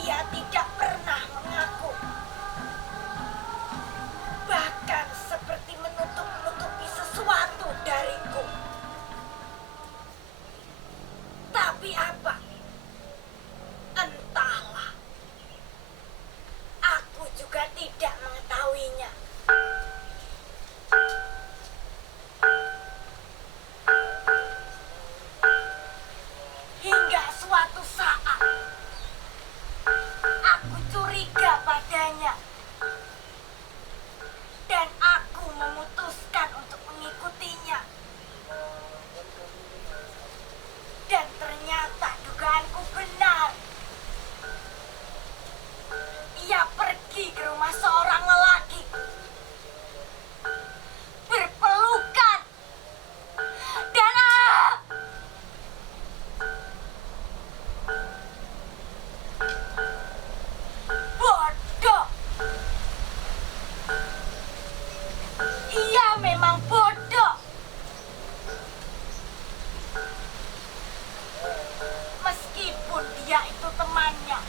Ia tidak pernah mengaku, bahkan seperti menutup-nutupi sesuatu dariku. Tapi apa? Entahlah. Aku juga tidak mengetahuinya. Hingga suatu saat, aku curiga padanya. Dan aku memutuskan untuk mengikutinya. Dan ternyata dugaanku benar. Ia pergi ke rumah seorang lelaki. Berpelukan. Dan bodoh. Ia memang bodoh. Meskipun dia itu temannya.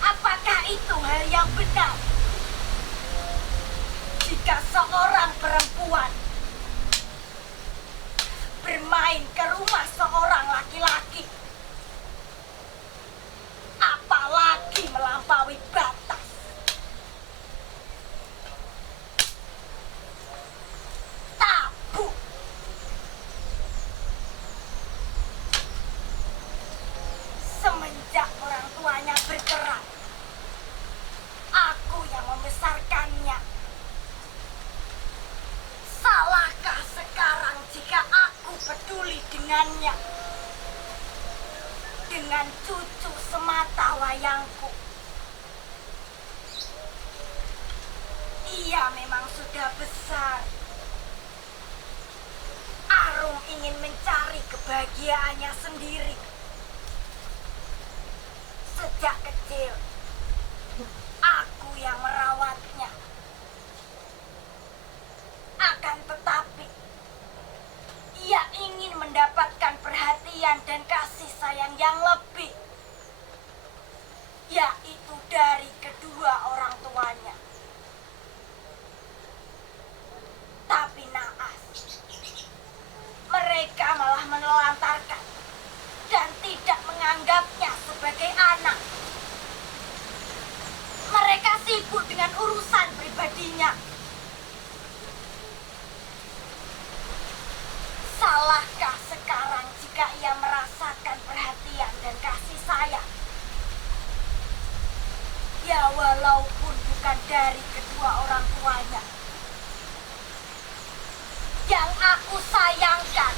Apakah itu hal yang benar? Jika seorang perempuan bermain ke rumah seorang laki-laki, apalagi melampaui batas. Tabu. Semenjak orang tuanya bercerai, aku yang membesarkannya. Salahkah sekarang jika aku peduli dengannya? Dengan cucu semata wayangku. Ia memang sudah besar. Arum ingin mencari kebahagiaannya sendiri. Sejak kecil, aku yang merawatnya. Akan tetapi, ia ingin mendapatkan perhatian dan kasih sayang yang lebih, yaitu dari kedua orang tuanya. Tapi naas, mereka malah menelantarkan dan tidak menganggapnya sebagai anak. Mereka sibuk dengan urusan pribadinya. Salahkah sekarang jika ia merasakan perhatian dan kasih sayang? Ya walaupun bukan dari kedua orang tuanya. Yang aku sayangkan,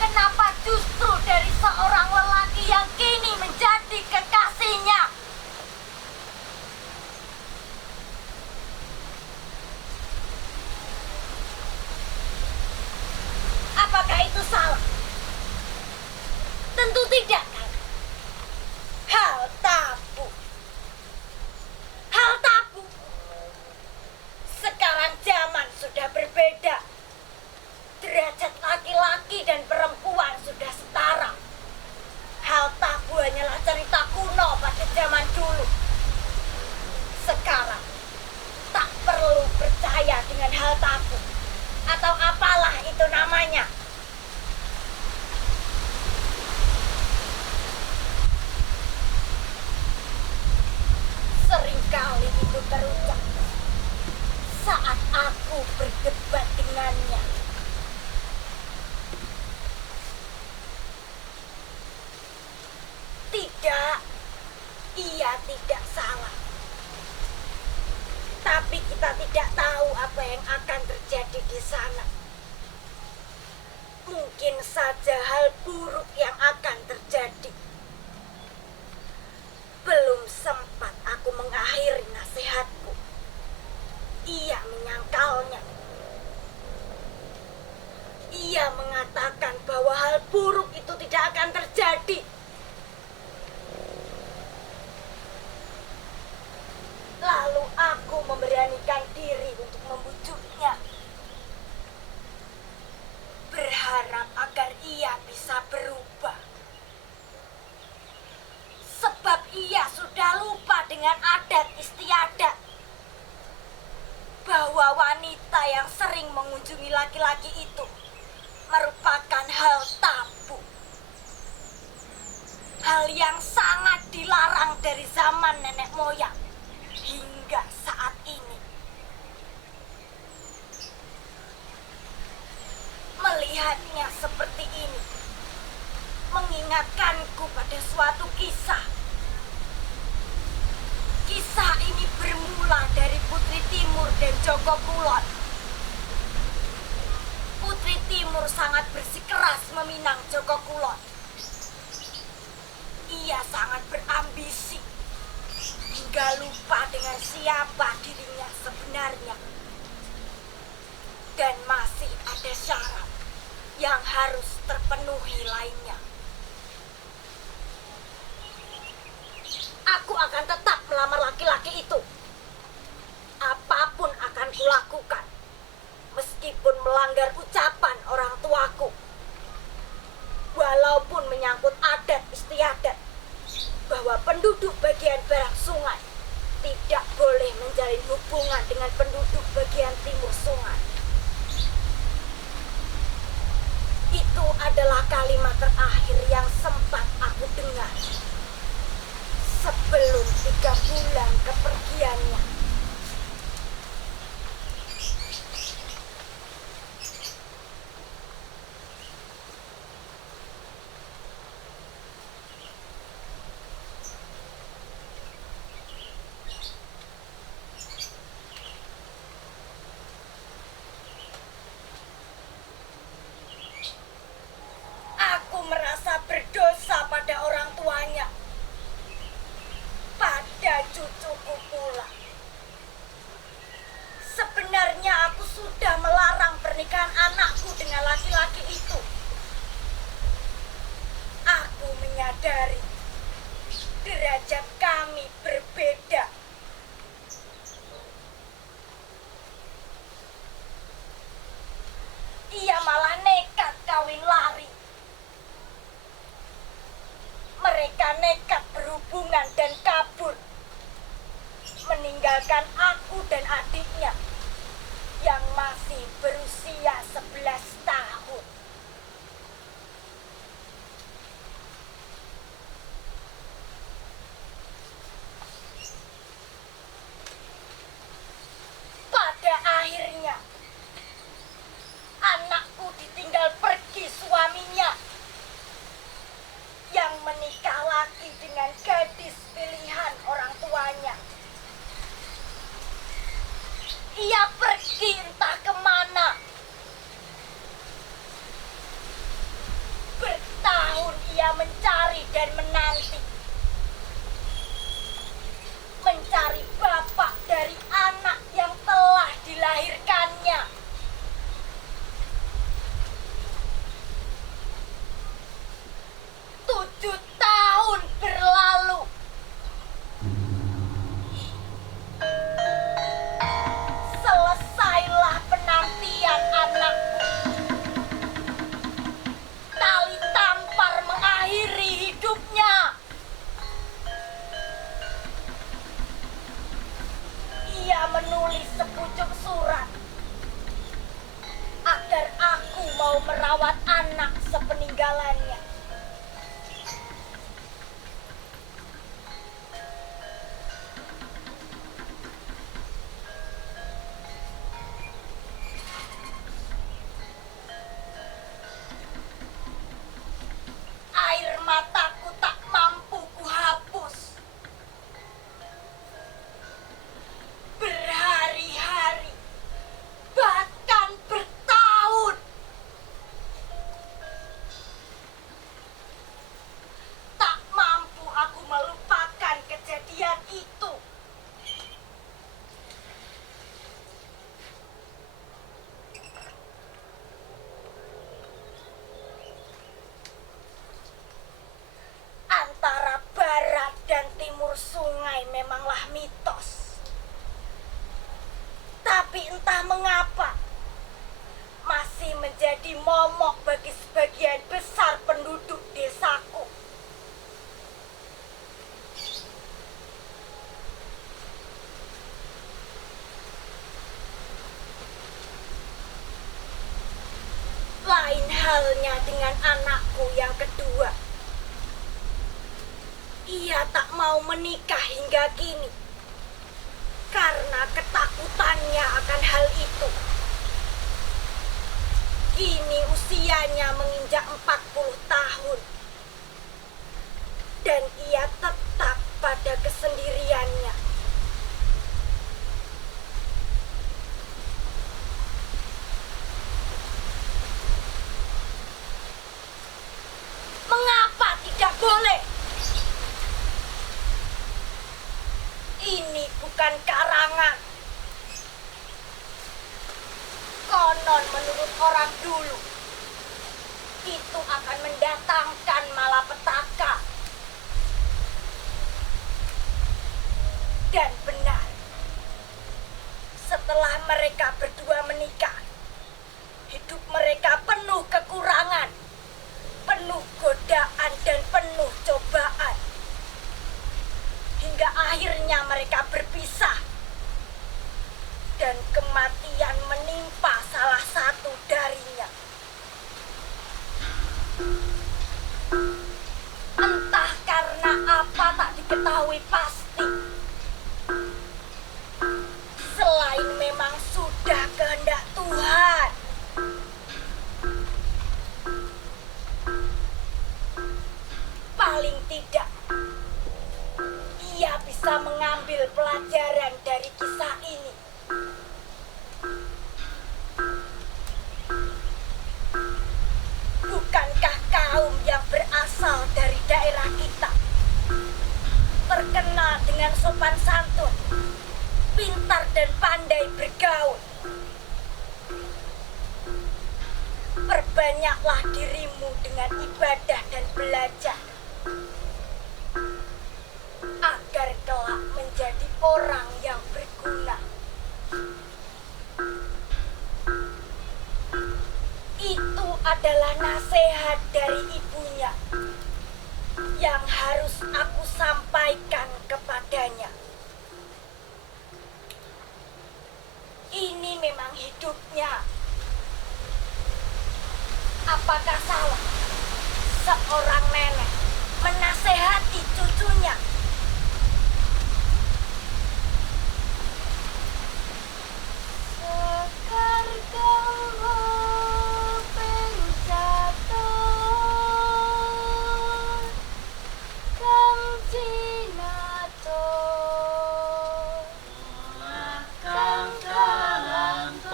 kenapa justru dari seorang lelaki yang kini menjadi kekasihnya? Apakah itu salah? Tentu tidak, kan? Hal tabu. Hal tabu. Sekarang zaman sudah berbeda. Derajat laki-laki dan perempuan sudah setara. Hal tabu hanyalah cerita kuno pada zaman dulu. Sekarang tak perlu percaya dengan hal tabu atau apalah itu namanya. Seringkali itu terucap saat aku berdebat dengannya. Tidak, ia tidak salah. Tapi kita tidak tahu apa yang akan terjadi di sana. Mungkin saja hal buruk yang akan terjadi. Belum sempat aku mengakhiri nasihatku, ia menyangkalnya. Ia mengatakan bahwa hal buruk itu tidak akan terjadi. Lalu aku memberanikan diri untuk membujuknya. Berharap agar ia bisa berubah. sudah lupa dengan adat istiadat bahwa wanita yang sering mengunjungi laki-laki itu merupakan hal tabu. Hal yang sangat dilarang dari zaman nenek moyang hingga saat ini. Melihatnya seperti ini mengingatkanku pada suatu kisah. Kisah ini bermula dari Putri Timur dan Joko Kulon. Putri Timur sangat bersikeras meminang Joko Kulon. Ia sangat berambisi hingga lupa dengan siapa dirinya sebenarnya. Dan masih ada syarat yang harus terpenuhi lainnya. Aku akan tetap melamar laki-laki itu. Apapun akan kulakukan, meskipun melanggar ucapan orang tuaku. Walaupun menyangkut adat istiadat, bahwa penduduk bagian barat sungai tidak boleh menjalin hubungan dengan penduduk bagian timur sungai. Itu adalah kalimat terakhir yang sempat aku dengar sebelum 3 bulan kepergiannya. Aku merasa berdosa pada orang tuanya, pada cucuku pula. Sebenarnya aku sudah melarang pernikahan anakku dengan laki-laki itu. Aku menyadari derajat kami berbeda. Ia malah nekat kawin lari. Mereka nekat berhubungan dan kabur, meninggalkan aku dan adiknya yang masih berusia 11 tahun. Pada akhirnya, anakku ditinggal pergi suaminya yang menikah lagi dengan gadis pilihan orang tuanya. Ia pergi entah kemana. Bertahun ia mencari dan menanti. Mencari bapak dari anak yang telah dilahirkannya. Tujuh tahun berlalu. Selesailah penantian anakku. Tali tampar mengakhiri hidupnya. halnya dengan anakku yang kedua. Ia tak mau menikah hingga kini karena ketakutannya akan hal itu. Kini usianya menginjak 40 tahun. Dan ia tetap pada kesendiriannya. Mengapa tidak boleh? Ini bukan karangan. Konon menurut orang dulu, itu akan mendatangkan malapetaka. Dan benar, setelah mereka berdua menikah, hidup mereka penuh kekurangan, penuh godaan dan penuh cobaan. Hingga akhirnya mereka berpisah. Dan kematian menimpa salah satu darinya. Entah karena apa tak diketahui pasti. Selain memang sudah kehendak Tuhan. Paling tidak, ia bisa mengambil pelajaran dari kisah ini. Bukankah kaum yang berasal dari daerah kita terkenal dengan sopan santun, pintar dan pandai bergaul? Perbanyaklah dirimu dengan ibadah dan belajar, agar kelak menjadi orang yang berguna. Itu adalah nasihat dari ibunya yang harus aku sampaikan kepadanya. Ini memang hidupnya. Apakah salah seorang nenek menasehati cucunya? Sekar gawa pencaton kang cinaton Kang kalanton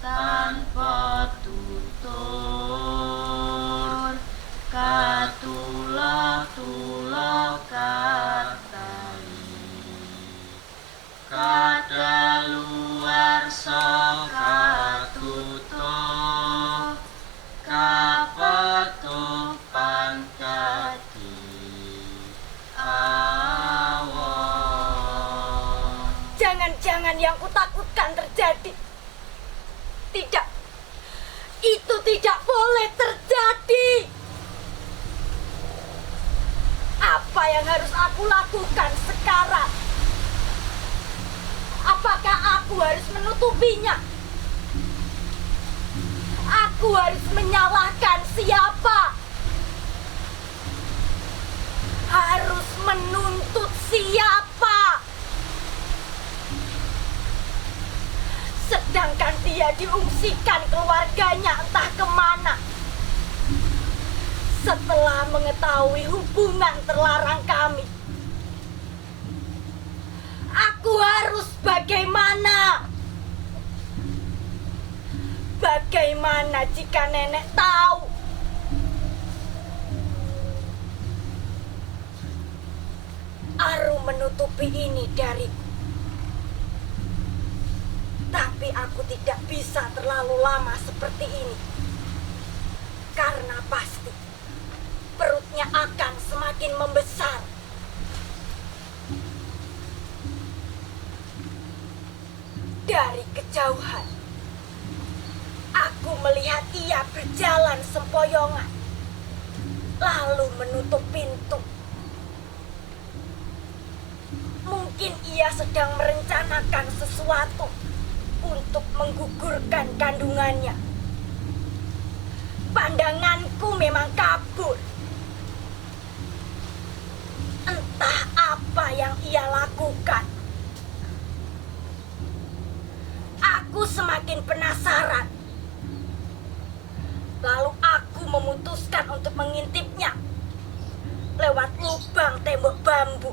tanpa tutur katulah-tulah katai kadaluwarsa katutuh kapatuh pangkati awon. Jangan-jangan yang kutakutkan terjadi. Tidak. Itu tidak boleh terjadi. Apa yang harus aku lakukan sekarang? Apakah aku harus menutupinya? Aku harus menyalahkan siapa? Harus menuntut siapa? Sedangkan dia diungsikan keluarganya entah kemana. Setelah mengetahui hubungan terlarang kami, aku harus bagaimana? Bagaimana jika nenek tahu? Arum menutupi ini dariku. Tapi aku tidak bisa terlalu lama seperti ini. Karena pasti perutnya akan semakin membesar. Dari kejauhan, aku melihat ia berjalan sempoyongan, lalu menutup pintu. Mungkin ia sedang merencanakan sesuatu untuk menggugurkan kandungannya. Pandanganku memang kabur. Entah apa yang ia lakukan. Aku semakin penasaran. Lalu aku memutuskan untuk mengintipnya lewat lubang tembok bambu.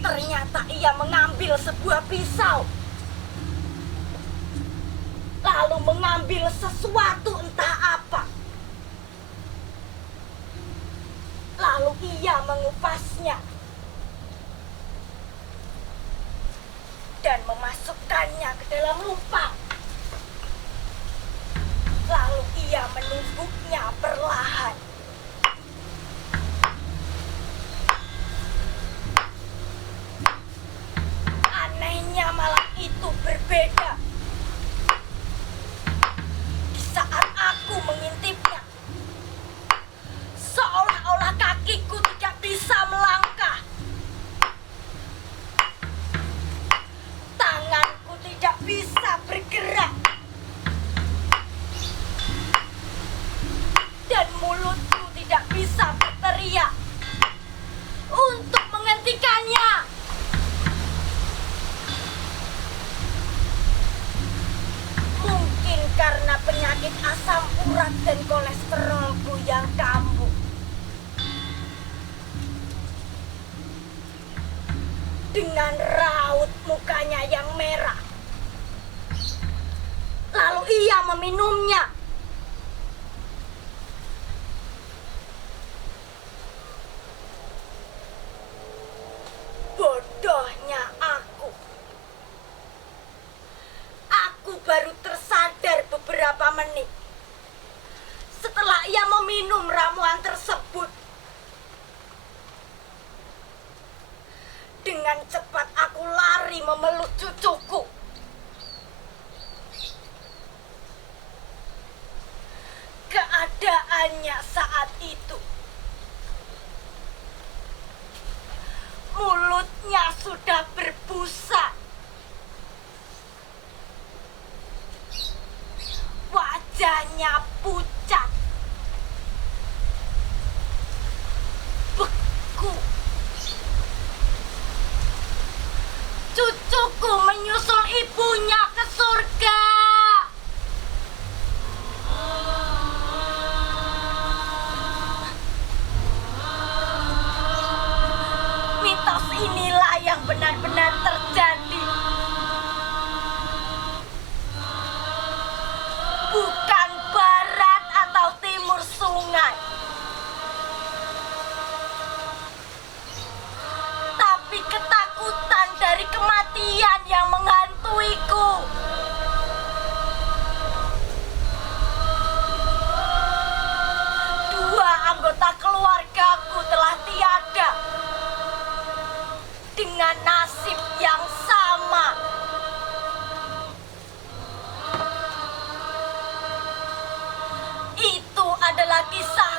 Ternyata ia mengambil sebuah pisau. Lalu mengambil sesuatu entah apa. Lalu ia mengupasnya dan memasukkannya ke dalam lubang. Lalu ia menumbuknya perlahan. Anehnya malam itu berbeda. Di saat aku mengintipnya, seolah-olah kakiku tidak bisa melangkah. Tanganku tidak bisa bergerak. Dan mulutku tidak bisa berteriak untuk menghentikannya. Mungkin karena penyakit asam urat dan kolesterolku yang kambuh. Dengan raut mukanya yang merah. Lalu ia meminumnya. Bodohnya aku. Aku baru tersadar beberapa menit setelah ia meminum ramuan tersebut. Dengan cepat aku lari memeluk cucuku. Keadaannya saat itu, mulutnya sudah berbusa. Wajahnya pucat. Beku. Cucuku menyusul ibunya ke surga. Mitos inilah yang benar-benar terjadi. Bukan barat atau timur sungai, tapi ketakutan dari kematian yang menghantuiku. Dua anggota keluargaku telah tiada dengan nasib yang sama. Itu adalah kisah